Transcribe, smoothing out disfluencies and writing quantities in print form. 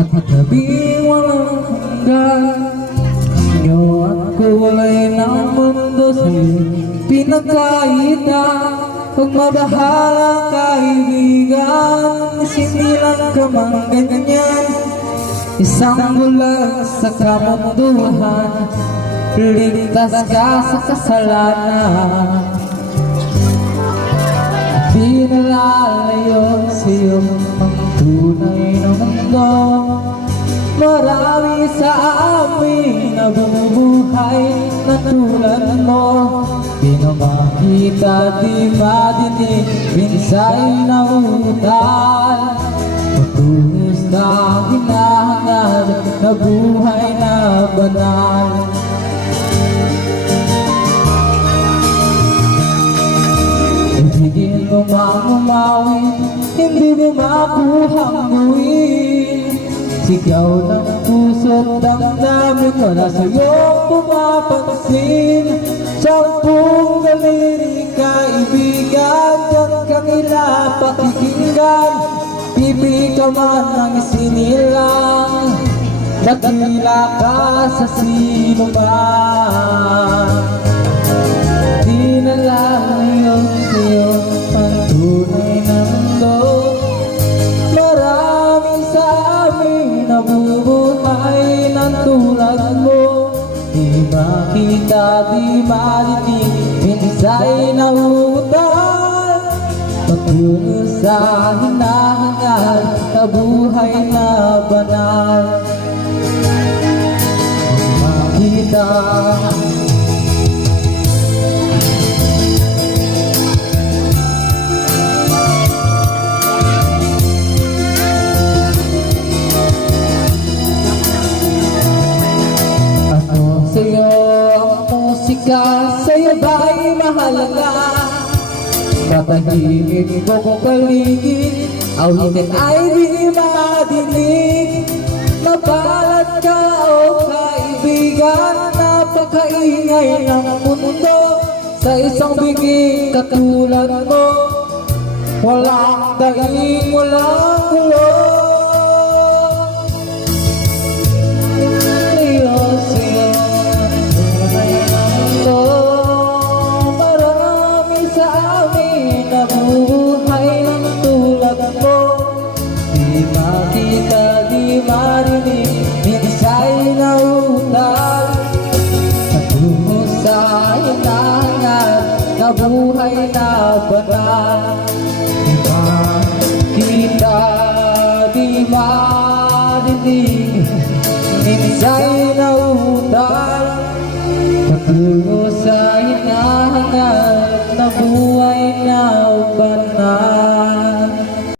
at gabing walang hanggan. Inyo at kulay ng mundo sa'yo'y pinagkaitan. Pagmabahalang kaibigan, sinilang ka man ganyan. Isang bulag sa kamunduhan, ligtas ka sa kasalanan. Di nalalayo sa'yo ang tunay na mundo. Marami sa amin na bumubuhay na tulad mo. Di na makita, di madinig, minsay na utal. Matunos na hinahangad na buhay na banal. Ibigin mo mang umawin, hindi mo makuhang buwin. Sigaw ng puso't damdamin, wala sa'yong pumapansin. Sampung daliri kaibigan, diyan kanila pakikinggan. Pipi ka man ng sinilang, dakila ka sa sino man. Di nalalayo sa'yo ang tunay na mundo. Maraming sa amin nabubuhay ng tulad mo. Di makita, di marinig, minsay na utal. Patungo sa hinahangad na buhay na banal. Di makita, sa'yo ba'y mahalaga? Matahimik ko kung paligid, awitin ay di madinig. Mabalat ka o kaibigan, napakaingay ng mundo. Sa isang biging katulad mo, walang daing, walang gulo. Marinig, minsay na utal. Patungo sa hinahangad na buhay na banal. Di makita, di marinig, minsay na utal. Patungo sa hinahangad na buhay na banal.